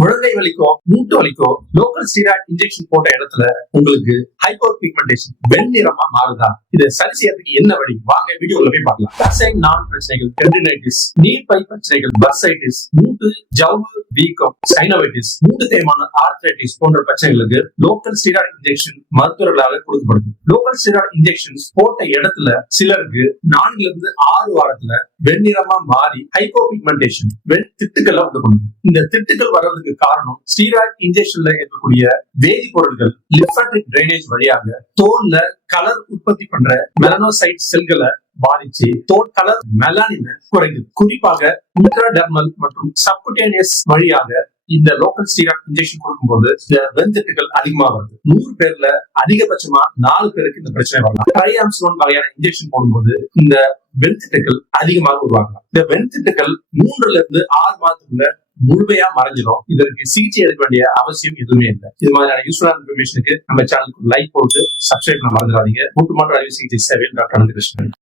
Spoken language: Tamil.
முழங்கை வலிக்கோ மூட்டு வலிக்கோ லோக்கல் ஸ்டீராய்டு இன்ஜெக்ஷன் போட்ட இடத்துல உங்களுக்கு ஹைப்பர் பிக்மெண்டேஷன் வெண்ணிறமா மாறுதா? இதை சரி செய்யறதுக்கு என்ன வழி? வாங்க வீடியோல போய் பார்க்கலாம். தசை நான் பிரச்சனைகள், டெண்டினைட்டிஸ், நீர்ப்பை பிரச்சனைகள், பர்சைட்டிஸ், மூட்டு ஜவ்வு வீக்கம், சைனோவைட்டிஸ், மூட்டு தேய்மானம், ஆர்த்ரைட்டிஸ் போன்ற பிரச்சனைகளுக்கு லோக்கல் ஸ்டீராய்டு இன்ஜெக்ஷன் மருத்துவர்களால் கொடுக்கப்படுது. லோக்கல் ஸ்டீராய்டு இன்ஜெக்ஷன்ஸ் போட்ட இடத்துல சிலருக்கு 4 to 6 வாரத்துல வெண்ணிறமா மாறி ஹைப்போபிக்மெண்டேஷன் வெண் திட்டுக்களை உண்டு பண்ணுது. இந்த திட்டுக்கள் வர்றதுக்கு காரணம் ஸ்டீராய்டு இன்ஜெக்ஷன்ல இருக்கக்கூடிய வேதிப்பொருட்கள் லிம்பாட்டிக் டிரைனேஜ் வழியாக தோல்ல கலர் உற்பத்தி பண்ற மெலனோசைட் செல்களை பாதிச்சு தோல் கலர் மெலானின் குறைக்குது. குறிப்பாக இன்ட்ராடெர்மல் மற்றும் சப்குட்டேனியஸ் வழியாக இந்த லோக்கல் ஸ்டீராய்டு இன்ஜெக்ஷன் கொடுக்கும்போது வெண்திட்டுகள் அதிகமா வருது. 100 பேர்ல அதிகபட்சமா 4 பேருக்கு இந்த பிரச்சனை வரலாம். ட்ரைஆம்ஸ்லோன் வகையான இன்ஜெக்ஷன் போடும்போது இந்த வெண்திட்டுகள் அதிகமாக உருவாகலாம். இந்த வெண்திட்டுகள் 3 to 6 மாதத்துக்குள்ள முழுமையா மறைஞ்சிடும். இதற்கு சிகிச்சை எடுக்க வேண்டிய அவசியம் எதுவுமே இல்லை. இது மாதிரியான யூஸ்ஃபுல்லான இன்ஃபர்மேஷனுக்கு நம்ம சேனலுக்கு லைக் போட்டு சப்ஸ்கிரைப் பண்ண மறந்துடாதீங்க. மூட்டு மாற்று அறுவை சிகிச்சை சேவையில் டாக்டர் அனந்தகிருஷ்ணன்.